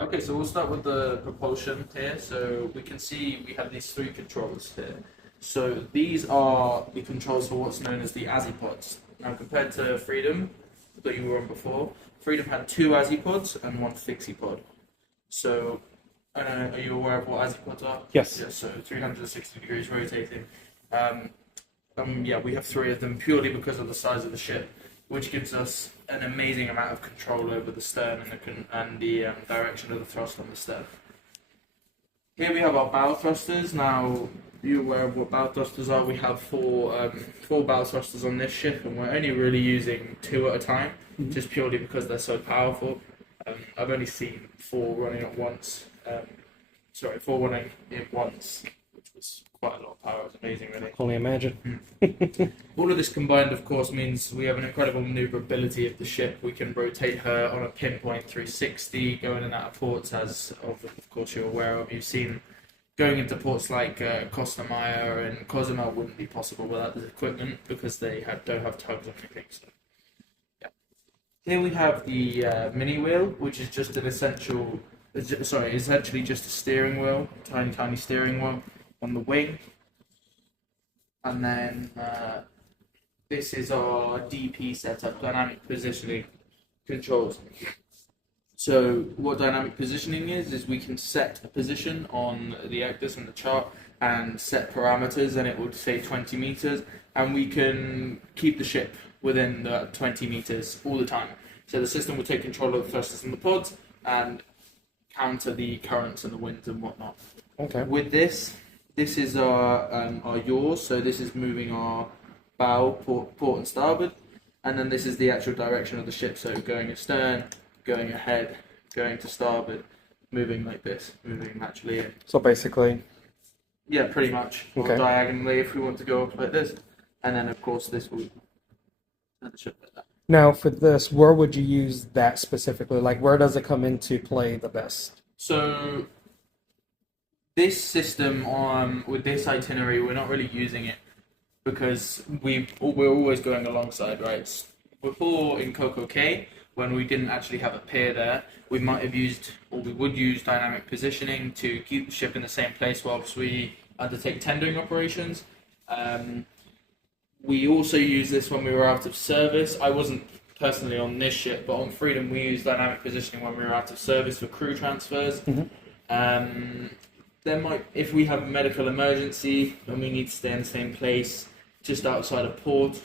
Okay, so we'll start with the propulsion here. So we can see we have these three controls here. So these are the controls for what's known as the azipods. Now compared to Freedom that you were on before, Freedom had two azipods and one fixie-pod. So are you aware of what azipods are? Yes. Yeah, so 360 degrees rotating. Um, yeah, we have three of them purely because of the size of the ship, which gives us an amazing amount of control over the stern and the direction of the thrust on the stern. Here we have our bow thrusters. Now, are you aware of what bow thrusters are? We have four bow thrusters on this ship, and we're only really using two at a time, just purely because they're so powerful. I've only seen four running at once. Four running in once, which was quite a lot of power. It was amazing, really. Only imagine. All of this combined, of course, means we have an incredible maneuverability of the ship. We can rotate her on a pinpoint 360, go in and out of ports, as of course you're aware of. You've seen going into ports like Costa Maya and Cozumel wouldn't be possible without this equipment because they don't have tugs or anything. So, yeah. Here we have the mini wheel, which is just an essentially just a steering wheel, tiny steering wheel on the wing. And then this is our DP setup, dynamic positioning controls. So what dynamic positioning is we can set a position on the axis and the chart and set parameters, and it would say 20 meters, and we can keep the ship within the 20 meters all the time. So the system will take control of the thrusters and the pods and counter the currents and the winds and whatnot. Okay. With this is our yaws, so this is moving our bow, port and starboard, and then this is the actual direction of the ship, so going astern, going ahead, going to starboard, moving like this, moving naturally in. So basically, Yeah, pretty much. Okay. Or diagonally if we want to go up like this, and then of course this will turn the ship like that. now for this, where would you use that specifically? Like, where does it come into play the best? So this system with this itinerary, we're not really using it because we're always going alongside, right? Before in Coco Cay, when we didn't actually have a pier there, we would use dynamic positioning to keep the ship in the same place whilst we undertake tendering operations. We also used this when we were out of service. I wasn't personally on this ship, but on Freedom we used dynamic positioning when we were out of service for crew transfers. If we have a medical emergency and we need to stay in the same place just outside a port,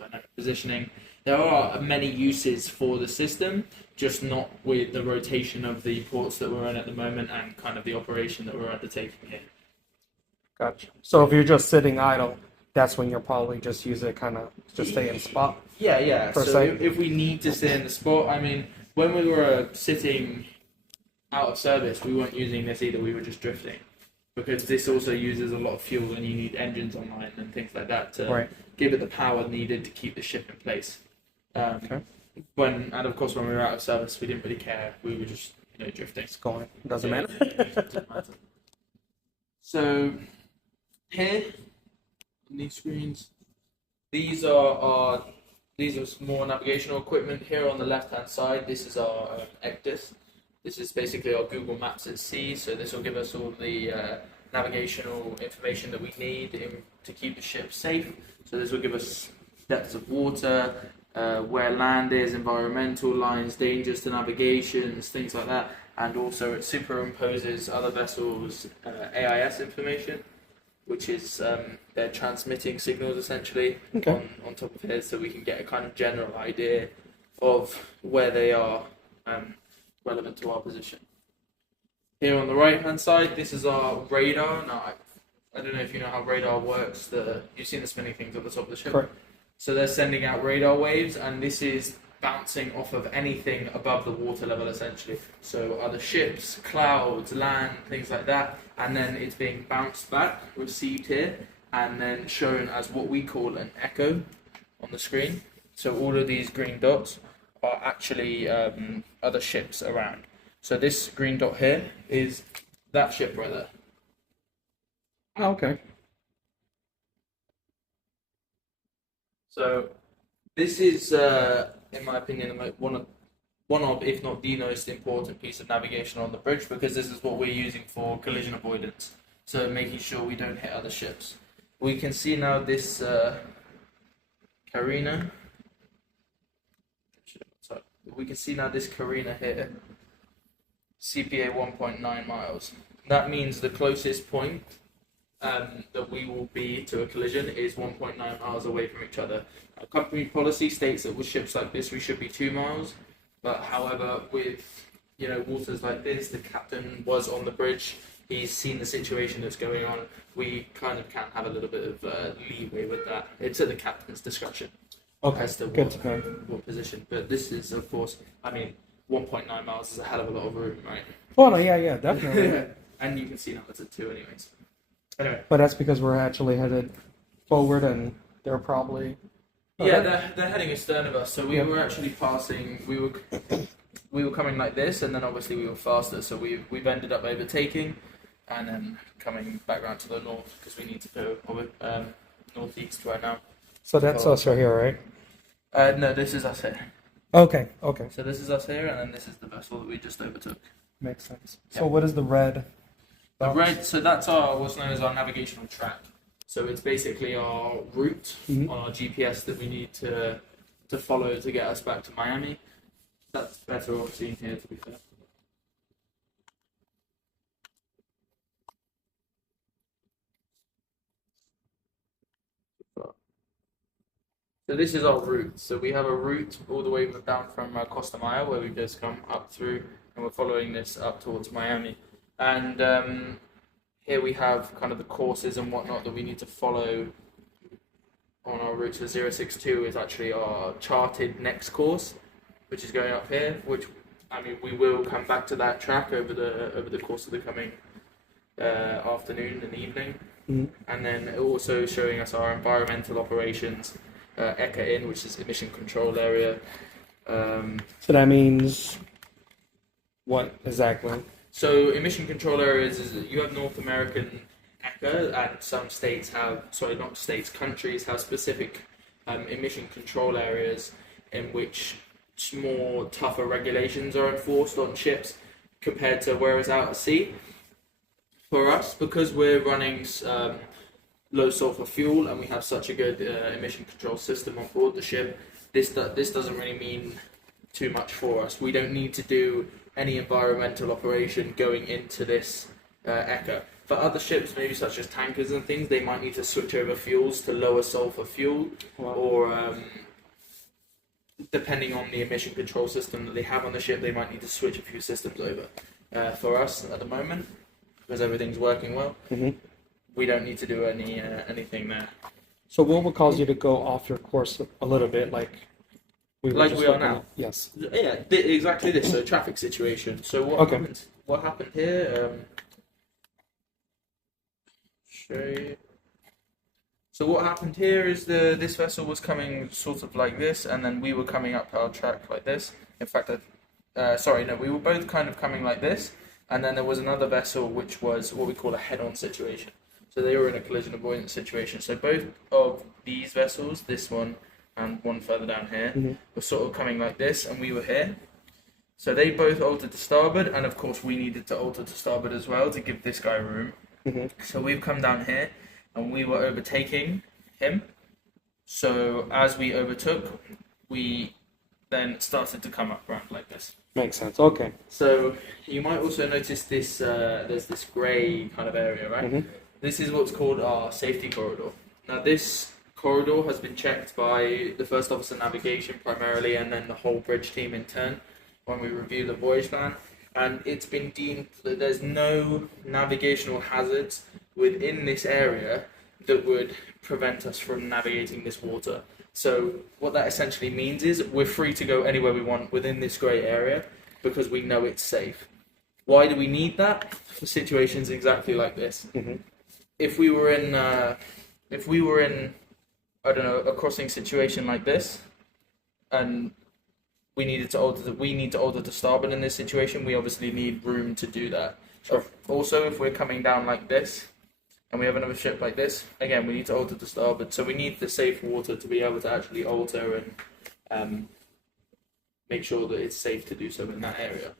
dynamic positioning. There are many uses for the system, just not with the rotation of the ports that we're in at the moment and kind of the operation that we're undertaking here. Gotcha. So if you're just sitting idle, that's when you'll probably just use it, kind of just stay in spot. Yeah. Per So se. if we need to stay in the spot, I mean, when we were sitting out of service, we weren't using this either. We were just drifting because this also uses a lot of fuel, and you need engines online and things like that to give it the power needed to keep the ship in place. Okay. And of course, when we were out of service, we didn't really care. We were just drifting. It's going. Doesn't matter. Doesn't matter. So here on these screens, these are more navigational equipment. Here on the left-hand side, this is our ECDIS. This is basically our Google Maps at sea. So this will give us all the navigational information that we need to keep the ship safe. So this will give us depths of water, where land is, environmental lines, dangers to navigations, things like that. And also it superimposes other vessels' AIS information, which is they're transmitting signals essentially on top of here, so we can get a kind of general idea of where they are relevant to our position. Here on the right hand side, this is our radar. Now I don't know if you know how radar works. You've seen the spinning things at the top of the ship. Correct. So they're sending out radar waves, and this is bouncing off of anything above the water level essentially. So other ships, clouds, land, things like that, and then it's being bounced back, received here, and then shown as what we call an echo on the screen. So all of these green dots are actually other ships around. So this green dot here is that ship right there. Oh, okay. So this is, in my opinion, one one of, if not the most important piece of navigation on the bridge, because this is what we're using for collision avoidance. So making sure we don't hit other ships. We can see now this carina. We can see now this carina here. CPA 1.9 miles. That means the closest point that we will be to a collision is 1.9 miles away from each other. Our company policy states that with ships like this we should be 2 miles, but however with waters like this, the captain was on the bridge, he's seen the situation that's going on, we kind of can have a little bit of leeway with that. It's at the captain's discretion. Okay, As to good to know. what position, but this is of course, 1.9 miles is a hell of a lot of room, right? Well, no, yeah, definitely. And you can see now it's at 2 anyways. Anyway. But that's because we're actually headed forward, and they're probably. Yeah, they're heading astern of us. So we were actually passing. We were coming like this, and then obviously we were faster. So we've ended up overtaking, and then coming back round to the north because we need to go northeast right now. So that's us right here, right? No, this is us here. Okay. So this is us here, and then this is the vessel that we just overtook. Makes sense. So what is the red? The red, so that's what's known as our navigational track. So it's basically our route on our GPS that we need to follow to get us back to Miami. That's better off seen here, to be fair. So this is our route. So we have a route all the way down from Costa Maya, where we've just come up through, and we're following this up towards Miami. And here we have kind of the courses and whatnot that we need to follow on our route. So 062 is actually our charted next course, which is going up here, which, we will come back to that track over the course of the coming afternoon and evening. And then also showing us our environmental operations, ECA in, which is emission control area. So that means what exactly? So emission control areas is you have North American ECA, and some states have, countries have specific emission control areas in which more tougher regulations are enforced on ships compared to where it's out at sea. For us, because we're running low sulfur fuel and we have such a good emission control system on board the ship, this doesn't really mean too much for us. We don't need to do any environmental operation going into this ECA. For other ships, maybe such as tankers and things, they might need to switch over fuels to lower sulfur fuel, or depending on the emission control system that they have on the ship, they might need to switch a few systems over. For us at the moment, because everything's working well, we don't need to do anything there. So what would cause you to go off your course a little bit, like we are now? Yes. Yeah, exactly this. So traffic situation. So what happened here? Show you. So what happened here is this vessel was coming sort of like this, and then we were coming up our track like this. In fact, we were both kind of coming like this, and then there was another vessel which was what we call a head-on situation. So they were in a collision avoidance situation. So both of these vessels, this one and one further down here, were sort of coming like this, and we were here. So they both altered to starboard, and of course we needed to alter to starboard as well to give this guy room. So we've come down here, and we were overtaking him. So as we overtook, we then started to come up around like this. Makes sense. Okay. So you might also notice this. There's this grey kind of area, right? This is what's called our safety corridor. Now this corridor has been checked by the First Officer Navigation primarily, and then the whole bridge team in turn when we review the voyage plan. And it's been deemed that there's no navigational hazards within this area that would prevent us from navigating this water. So what that essentially means is we're free to go anywhere we want within this grey area because we know it's safe. Why do we need that? For situations exactly like this. If we were in a crossing situation like this, and we need to alter to starboard in this situation, we obviously need room to do that. Sure. Also, if we're coming down like this, and we have another ship like this, again, we need to alter to starboard. So we need the safe water to be able to actually alter and make sure that it's safe to do so in that area.